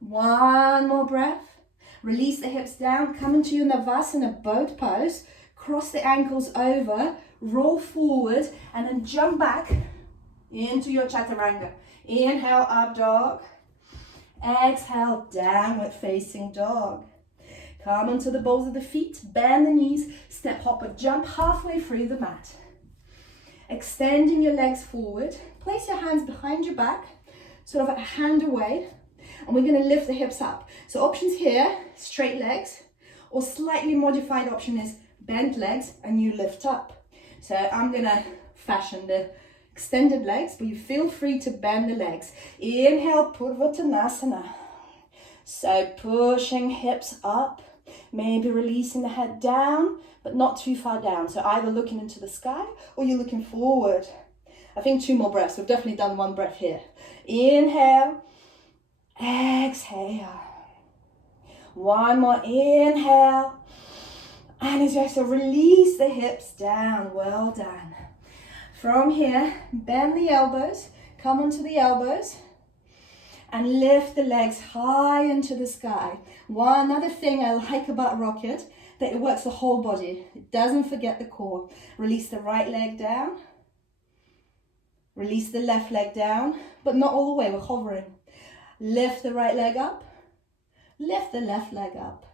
One more breath. Release the hips down. Come into your Navasana boat pose. Cross the ankles over. Roll forward and then jump back into your Chaturanga. Inhale, up dog. Exhale, downward facing dog. Come onto the balls of the feet, bend the knees, step, hop or jump halfway through the mat. Extending your legs forward. Place your hands behind your back, sort of a hand away, and we're going to lift the hips up. So options here, straight legs, or slightly modified option is bent legs and you lift up. So I'm going to fashion the extended legs, but you feel free to bend the legs. Inhale, Purvottanasana. So pushing hips up, maybe releasing the head down, but not too far down. So either looking into the sky or you're looking forward. I think 2 more breaths. We've definitely done 1 breath here. Inhale, exhale. 1 more inhale. And as you exhale, release the hips down. Well done. From here, bend the elbows, come onto the elbows, and lift the legs high into the sky. One other thing I like about rocket, that it works the whole body. It doesn't forget the core. Release the right leg down. Release the left leg down, but not all the way, we're hovering. Lift the right leg up. Lift the left leg up.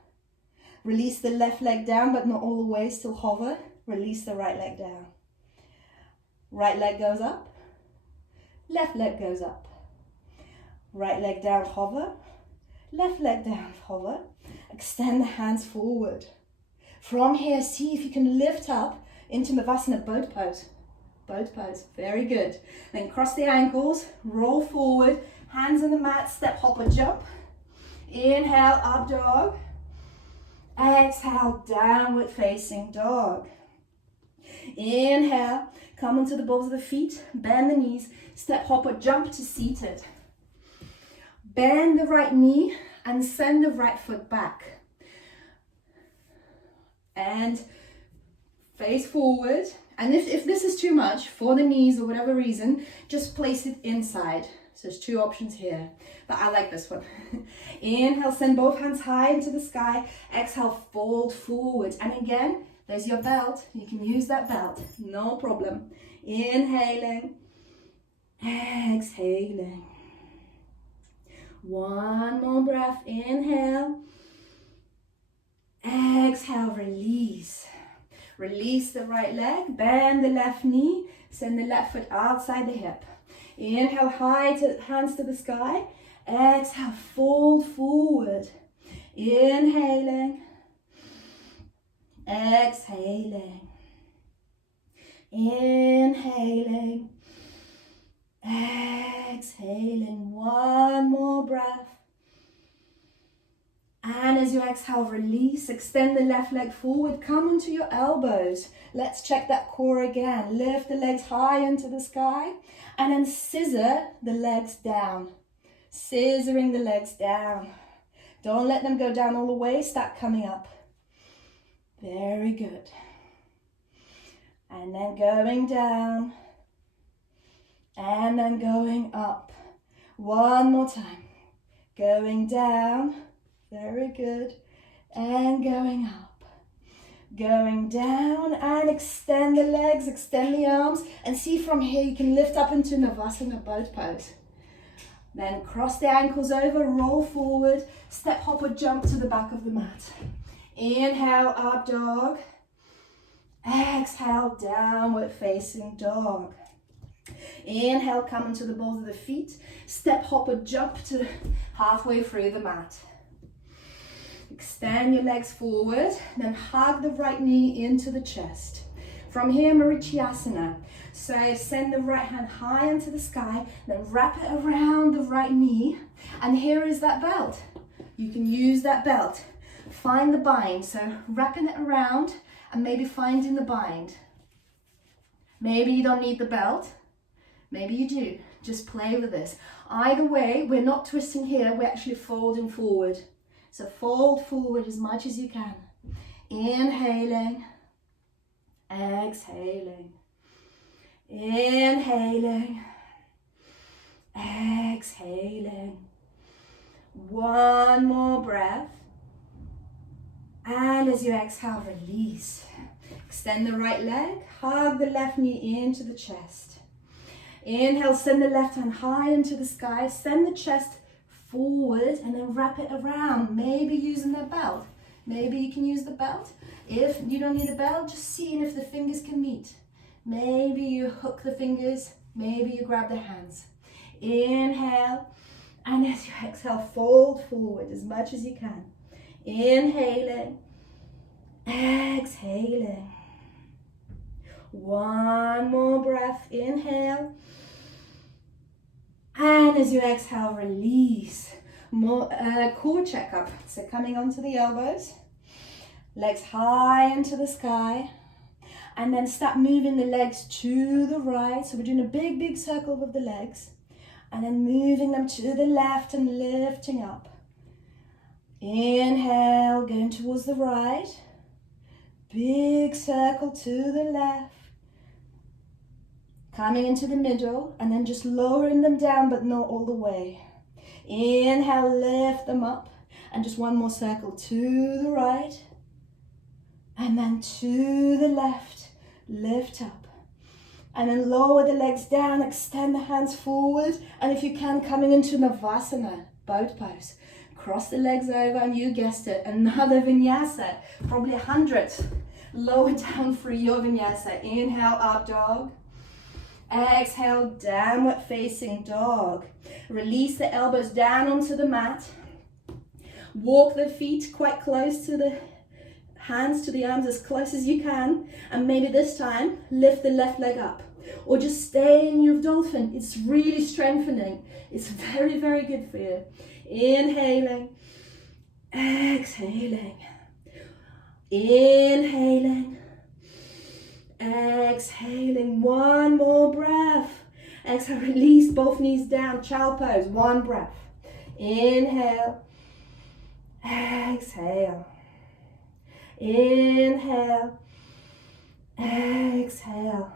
Release the left leg down, but not all the way, still hover. Release the right leg down. Right leg goes up. Left leg goes up. Right leg down, hover. Left leg down, hover. Extend the hands forward. From here, see if you can lift up into Savasana, boat pose. Boat pose, very good. Then cross the ankles, roll forward, hands on the mat, step, hop or jump. Inhale, up dog. Exhale, downward facing dog. Inhale, come onto the balls of the feet, bend the knees, step, hop or jump to seated. Bend the right knee and send the right foot back. And face forward. And if this is too much for the knees or whatever reason, just place it inside. So there's 2 options here, but I like this one. Inhale, send both hands high into the sky. Exhale, fold forward. And again, there's your belt. You can use that belt, no problem. Inhaling, exhaling. 1 more breath, inhale. Exhale, release. Release the right leg, bend the left knee, send the left foot outside the hip. Inhale, high hands to the sky. Exhale, fold forward. Inhaling, exhaling. Inhaling, exhaling. 1 more breath. And as you exhale, release, extend the left leg forward, come onto your elbows. Let's check that core again. Lift the legs high into the sky and then scissor the legs down. Scissoring the legs down. Don't let them go down all the way, start coming up. Very good. And then going down and then going up. 1 more time. Going down. Very good. And going up. Going down and extend the legs, extend the arms, and see from here you can lift up into Navasana boat pose. Then cross the ankles over, roll forward, step, hop or jump to the back of the mat. Inhale, up dog. Exhale, downward facing dog. Inhale, come into the balls of the feet, step, hop or jump to halfway through the mat. Extend your legs forward, then hug the right knee into the chest. From here, Marichyasana. So send the right hand high into the sky, then wrap it around the right knee. And here is that belt. You can use that belt. Find the bind, so wrapping it around and maybe finding the bind. Maybe you don't need the belt. Maybe you do. Just play with this. Either way, we're not twisting here, we're actually folding forward. So fold forward as much as you can. Inhaling, exhaling. Inhaling, exhaling. 1 more breath. And as you exhale, release. Extend the right leg, hug the left knee into the chest. Inhale, send the left hand high into the sky, send the chest forward and then wrap it around, maybe using the belt. Maybe you can use the belt. If you don't need a belt, just seeing if the fingers can meet. Maybe you hook the fingers, maybe you grab the hands. Inhale, and as you exhale, fold forward as much as you can. Inhaling, exhaling. One more breath, inhale. And as you exhale, release. More core checkup. So coming onto the elbows, legs high into the sky. And then start moving the legs to the right. So we're doing a big, big circle with the legs. And then moving them to the left and lifting up. Inhale, going towards the right. Big circle to the left. Coming into the middle and then just lowering them down but not all the way. Inhale, lift them up. And just one more circle to the right. And then to the left. Lift up. And then lower the legs down, extend the hands forward. And if you can, coming into Savasana, boat pose. Cross the legs over and you guessed it, another vinyasa, probably 100. Lower down for your vinyasa. Inhale, up dog. Exhale, downward facing dog. Release the elbows down onto the mat. Walk the feet quite close to the hands, to the arms, as close as you can. And maybe this time, lift the left leg up. Or just stay in your dolphin. It's really strengthening. It's very, very good for you. Inhaling. Exhaling. Inhaling. Exhaling. One more breath. Exhale, release both knees down. Child pose. One breath. Inhale. Exhale. Inhale. Exhale.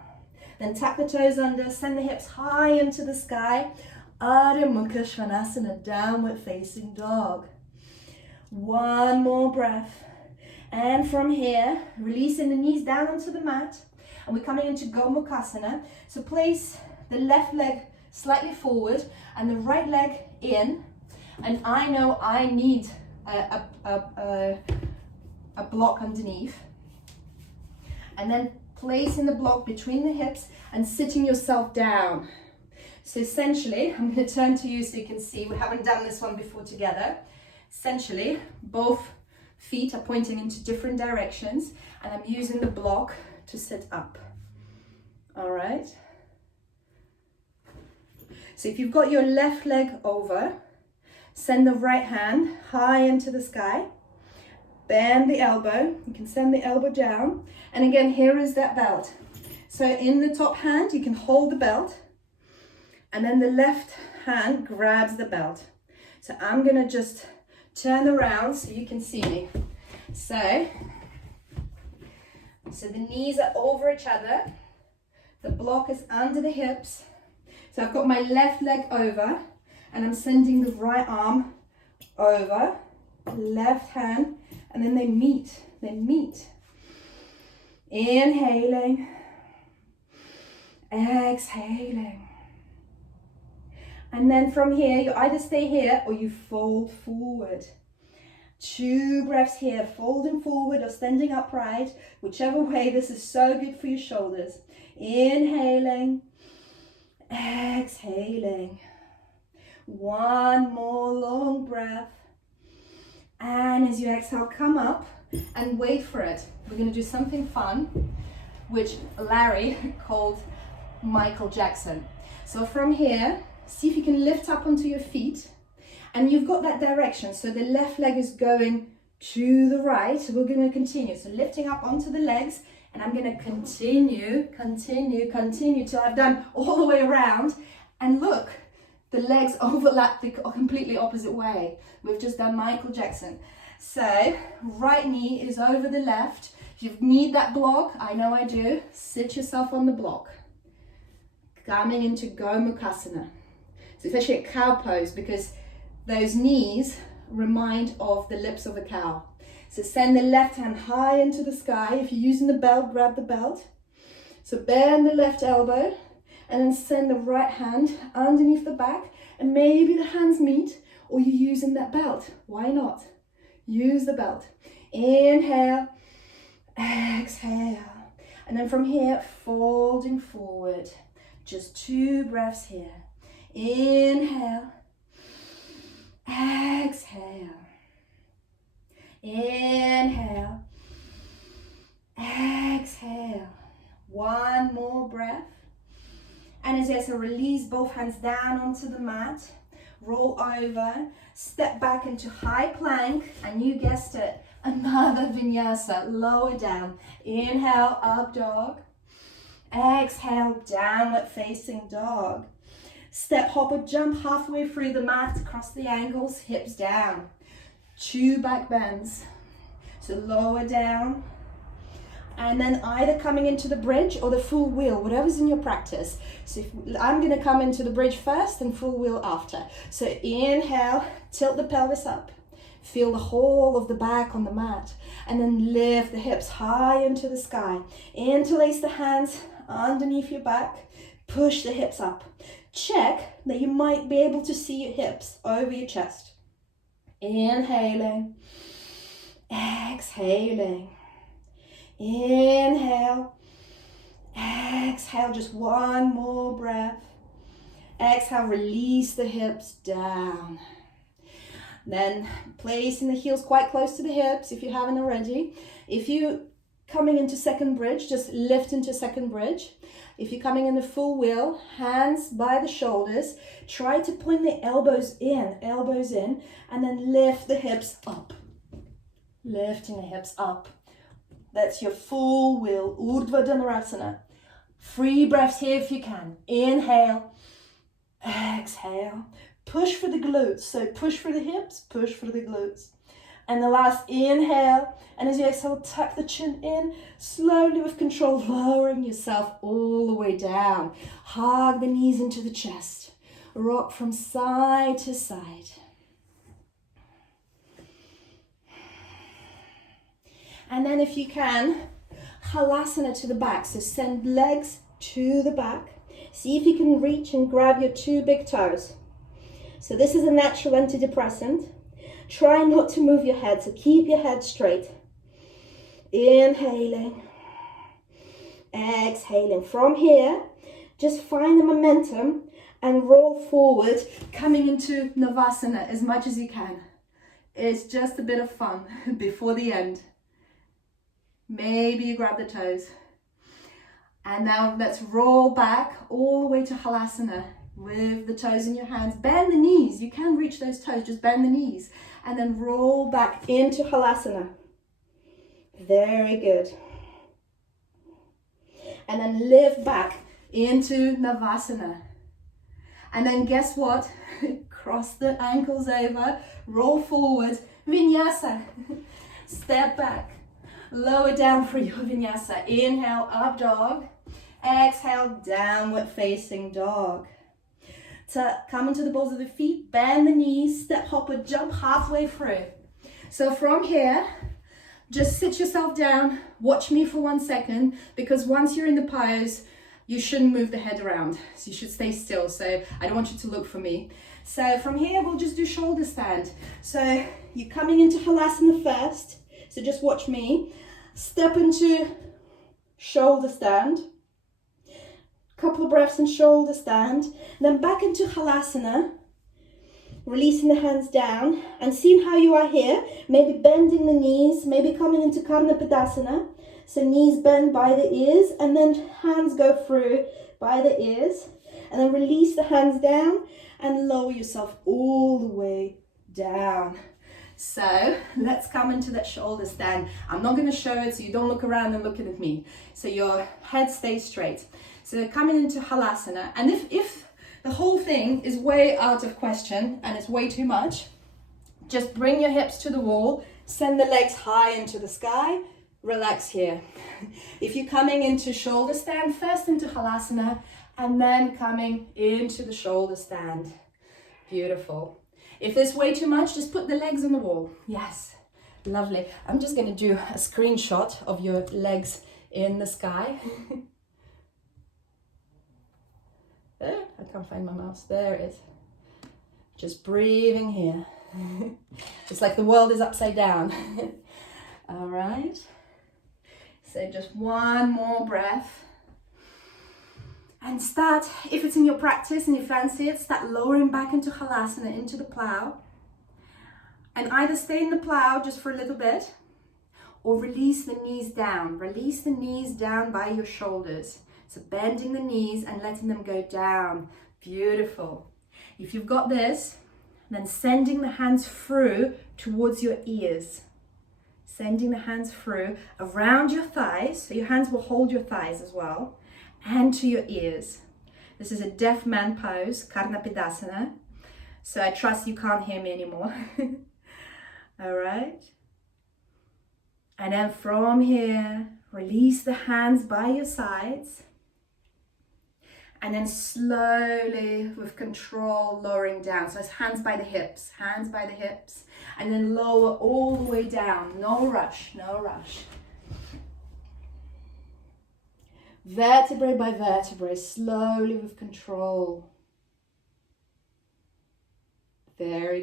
Then tuck the toes under, send the hips high into the sky. Adho Mukha Svanasana, downward facing dog. One more breath. And from here, releasing the knees down onto the mat. And we're coming into Gomukhasana. So place the left leg slightly forward and the right leg in. And I know I need a block underneath. And then placing the block between the hips and sitting yourself down. So essentially, I'm going to turn to you so you can see. We haven't done this one before together. Essentially, both feet are pointing into different directions and I'm using the block to sit up. All right. So if you've got your left leg over, send the right hand high into the sky. Bend the elbow. You can send the elbow down. And again, here is that belt. So in the top hand, you can hold the belt. And then the left hand grabs the belt. So I'm going to just turn around so you can see me. So the knees are over each other. The block is under the hips. So I've got my left leg over and I'm sending the right arm over, left hand, and then they meet. Inhaling, exhaling. And then from here, you either stay here or you fold forward. 2 breaths here, folding forward or standing upright, whichever way. This is so good for your shoulders. Inhaling, exhaling. One more long breath. And as you exhale, come up and wait for it. We're going to do something fun, which Larry called Michael Jackson. So from here, see if you can lift up onto your feet. And you've got that direction. So the left leg is going to the right. So we're going to continue. So lifting up onto the legs. And I'm going to continue till I've done all the way around. And look, the legs overlap the completely opposite way. We've just done Michael Jackson. So right knee is over the left. If you need that block, I know I do, sit yourself on the block. Coming into Gomukhasana. So it's actually a cow pose because those knees remind of the lips of a cow. So send the left hand high into the sky. If you're using the belt, grab the belt. So bend the left elbow and then send the right hand underneath the back and maybe the hands meet or you're using that belt. Why not? Use the belt. Inhale, exhale. And then from here, folding forward. Just 2 breaths here. Inhale, exhale. Inhale, exhale. One yes, so release both hands down onto the mat. Roll over, step back into high plank, and you guessed it, another vinyasa, lower down. Inhale, up dog. Exhale, downward facing dog. Step, hop, or jump halfway through the mat, cross the ankles, hips down. 2 back bends. So lower down. And then either coming into the bridge or the full wheel, whatever's in your practice. So I'm going to come into the bridge first and full wheel after. So inhale, tilt the pelvis up. Feel the whole of the back on the mat. And then lift the hips high into the sky. Interlace the hands underneath your back. Push the hips up. Check that you might be able to see your hips over your chest. Inhaling. Exhaling. Inhale, exhale, just one more breath. Exhale, release the hips down. Then placing the heels quite close to the hips if you haven't already. If you're coming into second bridge, just lift into second bridge. If you're coming in the full wheel, hands by the shoulders, try to point the elbows in, and then lift the hips up. Lifting the hips up. That's your full wheel, Urdhva Dhanurasana. 3 breaths here if you can. Inhale, exhale. Push for the glutes. So push for the hips, push for the glutes. And the last inhale. And as you exhale, tuck the chin in. Slowly with control, lowering yourself all the way down. Hug the knees into the chest. Rock from side to side. And then if you can, halasana to the back. So send legs to the back. See if you can reach and grab your 2 big toes. So this is a natural antidepressant. Try not to move your head, so keep your head straight. Inhaling. Exhaling. From here, just find the momentum and roll forward, coming into Navasana as much as you can. It's just a bit of fun before the end. Maybe you grab the toes. And now let's roll back all the way to halasana with the toes in your hands. Bend the knees. You can reach those toes, just bend the knees. And then roll back into halasana. Very good. And then lift back into Navasana. And then guess what? Cross the ankles over, roll forward, vinyasa. Step back. Lower down for your vinyasa. Inhale, up dog. Exhale, downward facing dog. To come into the balls of the feet, bend the knees, step, hop, or jump halfway through. So from here, just sit yourself down, watch me for 1 second, because once you're in the pose, you shouldn't move the head around. So you should stay still. So I don't want you to look for me. So from here, we'll just do shoulder stand. So you're coming into halasana first. So just watch me. Step into shoulder stand. Couple of breaths in shoulder stand. Then back into halasana. Releasing the hands down and seeing how you are here. Maybe bending the knees, maybe coming into Karna Padasana. So knees bend by the ears and then hands go through by the ears. And then release the hands down and lower yourself all the way down. So let's come into that shoulder stand. I'm not going to show it so you don't look around and looking at me. So your head stays straight. So coming into halasana. And if the whole thing is way out of question and it's way too much, just bring your hips to the wall, send the legs high into the sky, relax here. If you're coming into shoulder stand, first into halasana and then coming into the shoulder stand. Beautiful. If there's way too much, just put the legs on the wall. Yes, lovely. I'm just going to do a screenshot of your legs in the sky. There, I can't find my mouse. There it is. Just breathing here. It's like the world is upside down. All right. So just one more breath. And start, if it's in your practice and you fancy it, start lowering back into halasana, into the plow. And either stay in the plow just for a little bit, or release the knees down. Release the knees down by your shoulders. So bending the knees and letting them go down. Beautiful. If you've got this, then sending the hands through towards your ears. Sending the hands through around your thighs, so your hands will hold your thighs as well, and to your ears. This is a deaf man pose, Karnapidasana. So I trust you can't hear me anymore. All right. And then from here, release the hands by your sides. And then slowly, with control, lowering down. So it's hands by the hips, and then lower all the way down. No rush, no rush. Vertebrae by vertebrae, slowly with control. Very